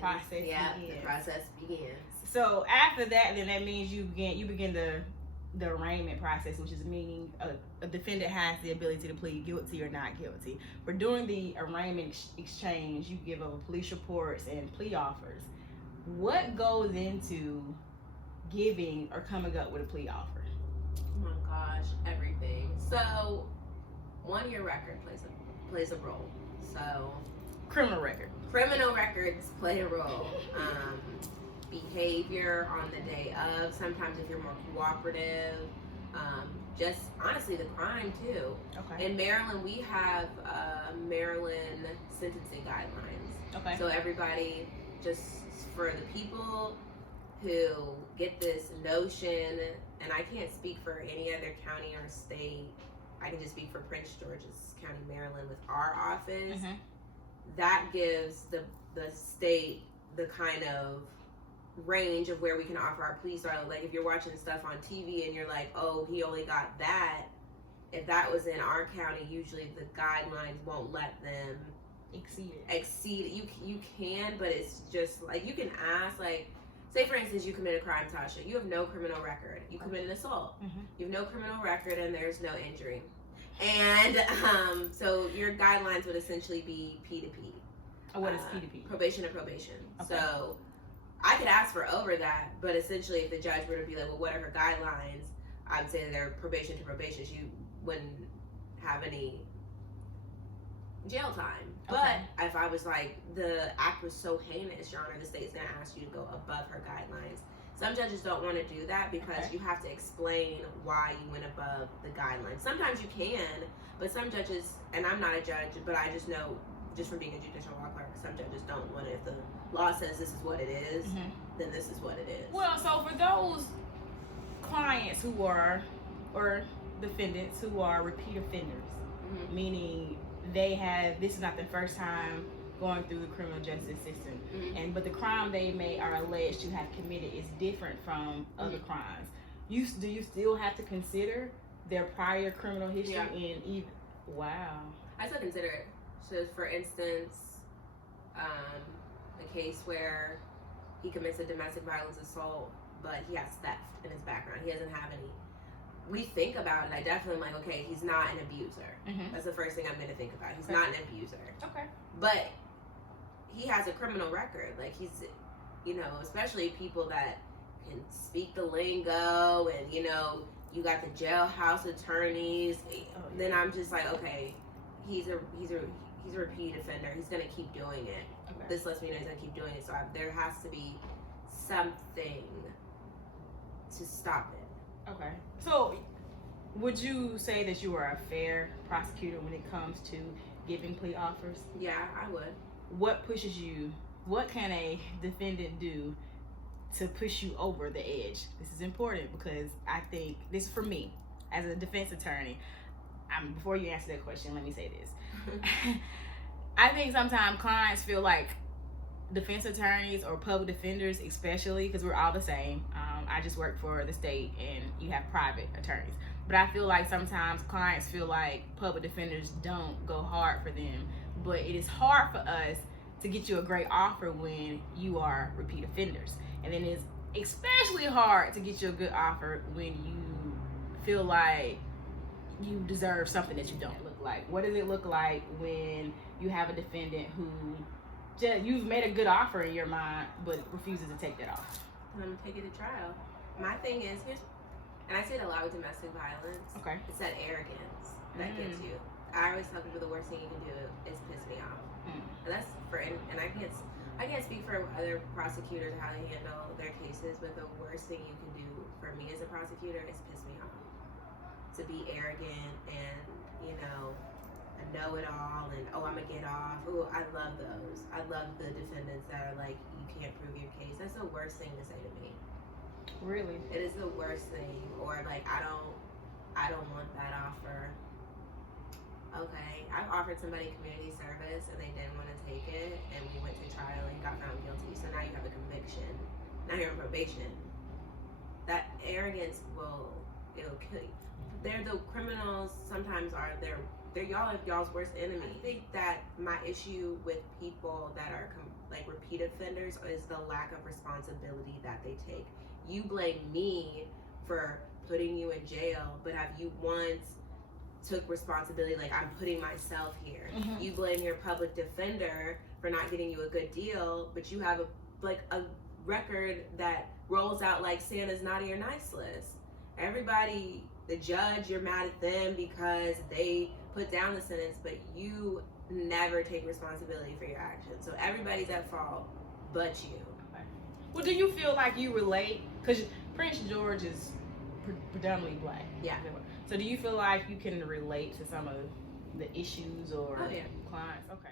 process begins. The process begins. So after that, then that means you begin the arraignment process, which is meaning a defendant has the ability to plead guilty or not guilty. But during the arraignment exchange, you give over police reports and plea offers. What goes into giving or coming up with a plea offer? Oh my gosh, everything. So 1 year record plays a role. So criminal records play a role. Behavior on the day of, sometimes if you're more cooperative, just honestly the crime too. Okay. In Maryland, we have Maryland sentencing guidelines. Okay. So everybody, just for the people who get this notion, and I can't speak for any other county or state, I can just speak for Prince George's County, Maryland, with our office. Mm-hmm. That gives the state the kind of range of where we can offer our police. So like if you're watching stuff on TV and you're like, oh, he only got that, if that was in our county, usually the guidelines won't let them exceed it. You can, but it's just like, you can ask, like, say for instance you commit a crime, Tasha, you have no criminal record, you commit an assault, mm-hmm. you have no criminal record and there's no injury, and so your guidelines would essentially be P2P. What is P2P? Probation to probation. Okay. So I could ask for over that, but essentially if the judge were to be like, well, what are her guidelines? I would say that they're probation to probation. You wouldn't have any jail time. Okay. But if I was like, the act was so heinous, Your Honor, the state's going to ask you to go above her guidelines. Some judges don't want to do that because you have to explain why you went above the guidelines. Sometimes you can, but some judges, and I'm not a judge, but I just know, just from being a judicial law clerk, some judges don't want it. If the law says this is what it is, mm-hmm. then this is what it is. Well, so for those clients who are, or defendants who are repeat offenders, mm-hmm. meaning this is not the first time going through the criminal justice system, mm-hmm. but the crime they are alleged to have committed is different from other crimes. Do you still have to consider their prior criminal history in even? Wow. I still consider it. So, for instance, a case where he commits a domestic violence assault, but he has theft in his background. He doesn't have any. We think about it. I definitely am like, okay, he's not an abuser. Mm-hmm. That's the first thing I'm going to think about. He's not an abuser. Okay. But he has a criminal record. Like, he's, especially people that can speak the lingo and, you got the jailhouse attorneys. Then I'm just like, okay, he's a repeat offender. He's going to keep doing it. Okay. This lets me know he's going to keep doing it. So there has to be something to stop it. Okay. So would you say that you are a fair prosecutor when it comes to giving plea offers? Yeah, I would. What can a defendant do to push you over the edge? This is important because I think this is for me as a defense attorney. Before you answer that question, let me say this. I think sometimes clients feel like defense attorneys or public defenders, especially, because we're all the same. I just work for the state and you have private attorneys. But I feel like sometimes clients feel like public defenders don't go hard for them. But it is hard for us to get you a great offer when you are repeat offenders. And then it's especially hard to get you a good offer when you feel like you deserve something that you don't look like. What does it look like when you have a defendant who you've made a good offer in your mind but refuses to take that offer? Take it to trial. My thing is, and I say it a lot with domestic violence. Okay. It's that arrogance that gets you. I always tell people the worst thing you can do is piss me off. And that's and I can't speak for other prosecutors how they handle their cases, but the worst thing you can do for me as a prosecutor is piss me off. To be arrogant and, a know-it-all and, I'm gonna get off. Ooh, I love those. I love the defendants that are like, you can't prove your case. That's the worst thing to say to me. Really? It is the worst thing. Or like, I don't want that offer. Okay, I've offered somebody community service and they didn't want to take it, and we went to trial and got found guilty. So now you have a conviction. Now you're on probation. That arrogance it'll kill you. They're the criminals. Sometimes they're y'all's worst enemy. I think that my issue with people that are like repeat offenders is the lack of responsibility that they take. You blame me for putting you in jail, but have you once took responsibility, like I'm putting myself here? Mm-hmm. You blame your public defender for not getting you a good deal, but you have a record that rolls out like Santa's naughty or nice list. Everybody, the judge, you're mad at them because they put down the sentence, but you never take responsibility for your actions. So everybody's at fault but you. Okay. Well, do you feel like you relate? Because Prince George is predominantly black. Yeah. So do you feel like you can relate to some of the issues or Oh, yeah. clients? Okay.